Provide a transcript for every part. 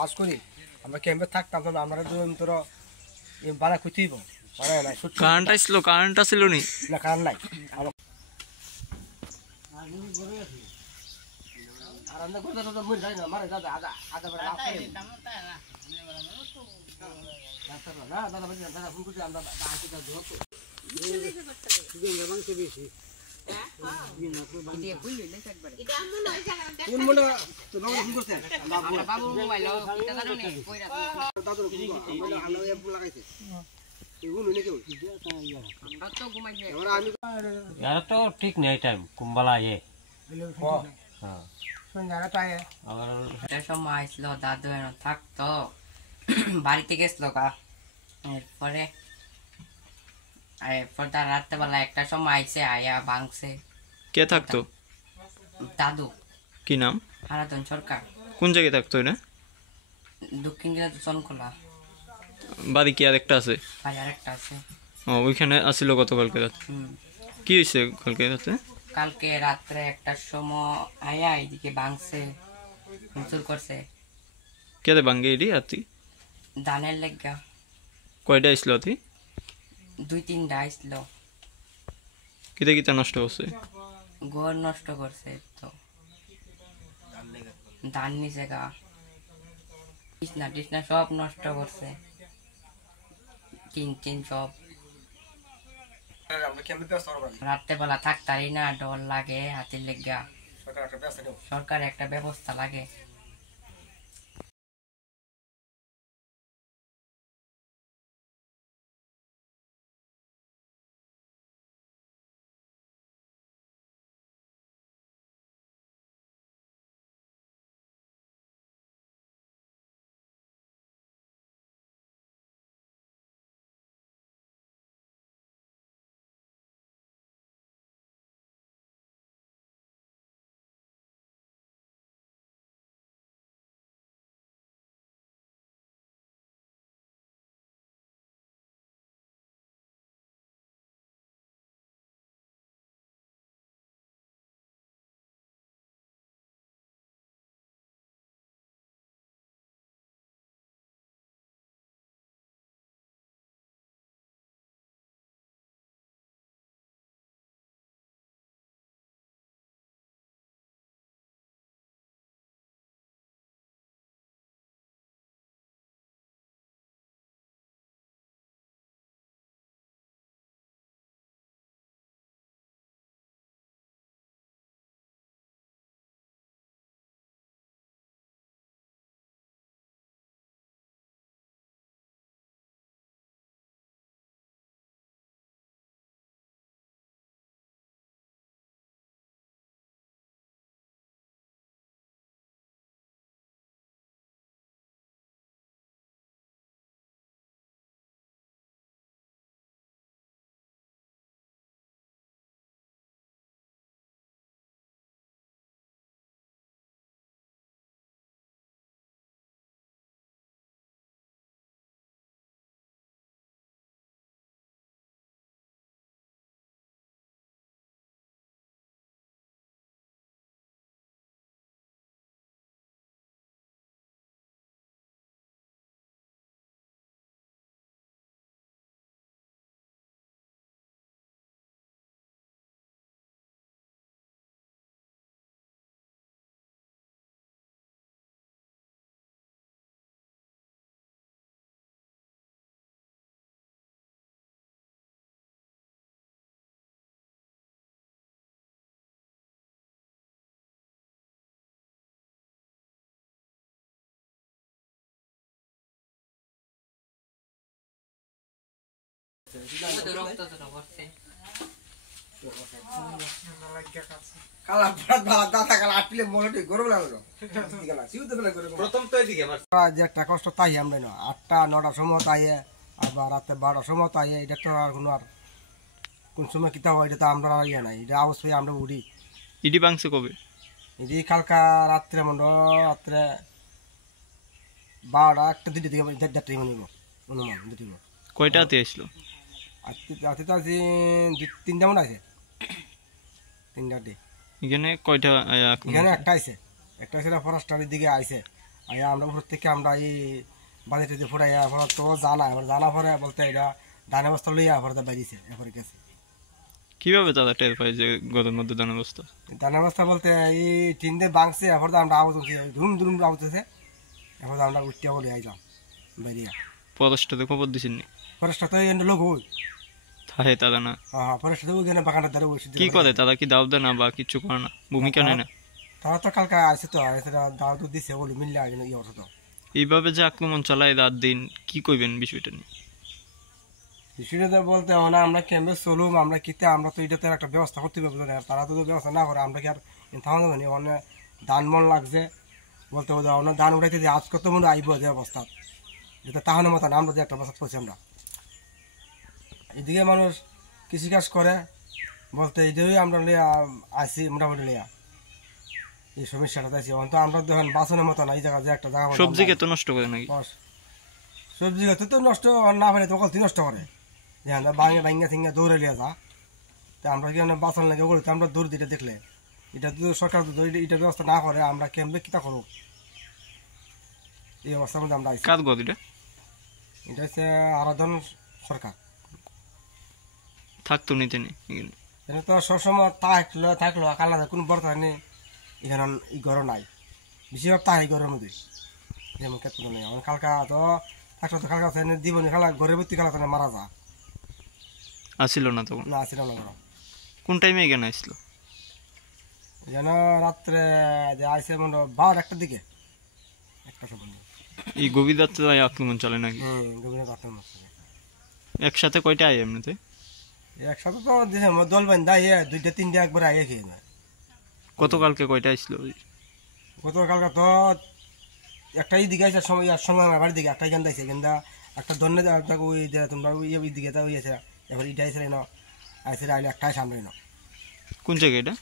বাস করি আমরা ক্যাম্পে থাকতাম তবে আমরা তোর বানা খুঁজতেইব কারেন্ট আসলো, কারেন্ট আসলো নি না কারেন্ট নাই আর আমরা করতে তো মরে যাই না মারে দাদা আদা আদা বড় না দাদা বলি দাদা ফোন করছি আমরা আজকে যা ধরতো দিন মাংস বেশি কোন মনে তো বাবু ফোন করছে বাবু মোবাইল কিটা জানো নি কইরা দাদুর ফোন আমরা আলো এপ লাগাইছে এগুলো নেই কেউ আর তো ঘুমাইছে এবারে আমি यार तो ठीक नहीं टाइम कुंबला ये হ্যাঁ সন্ধ্যাটা পায় अगर একটা সময় আসলো দাদু এনে থাকতো বাড়িতে গেছিল কা এরপরে তার রাত্রেবেলা একটা সময় আইসে আয়া ভাঙছে কে থাকতো? দাদু কি নাম? হারাধন সরকার। কোন জায়গায় থাকতো এটা? দক্ষিণ দিনাজপুর চনকলা। বাড়ি কি আর একটা আছে? ভাই আরেকটা আছে। ও ওইখানে আসিল গতকালকে রাতে। কি হয়েছে কালকে রাতে? কালকে রাত্রে একটার সময় আয়া এদিকে ভাঙছে, ভাঙচুর করছে। কেটে ভাঙ্গে এটি রাতি? ধানের লেগা। কয়টা আসলো রাতি? 2-3টা আসলো। কিতা কিতা নষ্ট করছে? ঘর নষ্ট করছে তো, ধান নিচে গা, কৃষ্ণা টিষ্ণা সব নষ্ট করছে, টিন সব। রাত্রেবেলা থাকতারি না, ডর লাগে হাতির লেগা। সরকার একটা ব্যবস্থা লাগে। একটা কষ্ট তাই আমরা 8টা-9টার সময় তাই, আবার রাতে 12টার সময় তাই। এটা তো আর কোনো আর কোন সময় কিতা হয় এটা তো আমরা ইয়ে নাই, এটা অবশ্যই আমরা উড়ি। ইডি ভাঙছে কবে? ইডি কালকা রাত্রে রাত্রে 12টা 1টা 2টা দিকে 4টা নিব অনুমান 2টা। কয়টা হাতে আসলো? রাতে তো আছি 3টা মনে আছে, 3টা। এখানে কয়টা? এখানে একটা আছে, একটা আছে ফরেস্টারের দিকে আইছে, আয়া আমরা উপর থেকে আমরা এই বাড়িতে যে ফুটাইয়া পরে তো জানা পরে বলতে এটা ধান বস্তা লইয়া পরে বেরিয়েছে এরপরে গেছে। কিভাবে তারা টের পায় যে গদের মধ্যে ধান অবস্থা? ধান বস্তা বলতে এই টিন দিয়ে বাঁকছে এরপরে আমরা আওয়াজ উঠছে ধুম ধুম আওয়াজ হচ্ছে এরপরে আমরা উঠতে বলে আইলাম বেরিয়া। ফরেস্টে খবর দিছেননি? ফরেস্টটা তো এনে লোক ওই থাকে তারা না? হ্যাঁ ফরেস্টটা ওই গেলে বাগানটার দ্বারা বসে কি করে তারা? কি দাও দেয় না বা কিছু করে না? ভূমিকা নেয় না? তারা তো কালকে আসে তো দাওয়া তো দিছে ওগুলো মিললে ইয়ে অর্থ তো এইভাবে যে আক্রমণ চালায় রাত দিন, কি কইবেন বিষয়টা নিয়ে? বিষয়টা বলতে হয় না আমরা কেমবে চলুম আমরা কিতে আমরা তো এটাতে একটা ব্যবস্থা করতে পারবো না। তারা তো ব্যবস্থা না করে আমরা কি আর থামা দেবো না? ওখানে ধান মন লাগছে বলতে হবে আমরা ধান উঠাইতে যে আজ কত মনে আইব যে অবস্থা যেটা তাহলে মতন আমরা যে একটা অবস্থা করছি আমরা। এদিকে মানুষ কৃষিকাজ করে বলতে এইটাই আমরা লিয়া আসি মোটামুটি লিয়া এই সমস্যাটা দেখছি তো আমরা দেখেন বাসনের মতো না এই জায়গা যে একটা জায়গা সবজি তো নষ্ট করে নাকি? সবজি গাছ তো নষ্ট না পারে তো কল নষ্ট করে হ্যাঁ ভাঙে ভাঙ্গা থিঙ্গা দৌড়ে লিয়া যা তা আমরা কি বাসন লাগে ওগুলো আমরা দৌড় দিতে দেখলে এটা তো সরকার তো এটা ব্যবস্থা না করে আমরা কেমবে কিতা করবো এই অবস্থার মধ্যে আমরা কার গদ এটা? এটা হচ্ছে আরাধন সরকার থাকতো নিতে নেই এটা তো সবসময় থাকলো কালা কোনো বর্তমান নেই এখানে এই ঘর নাই বেশিরভাগ তাই ঘরের মধ্যে যেমন ক্ষেত্র নেই কালকা তো থাকলো তো কালকা দিবনি খালা ঘরের ভর্তি খালা তো মারা যা আসিল না তখন? না আসছিল না ঘর। কোন টাইমে এখানে আসলো? যেন রাত্রে যে আইসে মনে 12-1টার দিকে একটা সময় এই গভীর রাত্রে আক্রমণ চলে নাকি? গভীর আক্রমণ একসাথে কয়টা আয় এমনিতে? একসাথে তো দল বান্ধা ইয়ে 2-3টা একবার আইয়ে খেয়ে নেয়। গতকালকে কয়টা আসলো? গতকালকে তো একটা দিকে আছে সময় আমার বাড়ির দিকে একটা গেন্দা আছে গেন্দা একটা ধন্য ওই তোমরা ওই দিকে তা হয়েছে এবার ইটা আইসে না আইসে আইলে একটাই সামনে না। কোন জায়গা এটা?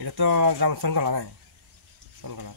এটা তো গ্রাম শঙ্কলা নাই শঙ্কলা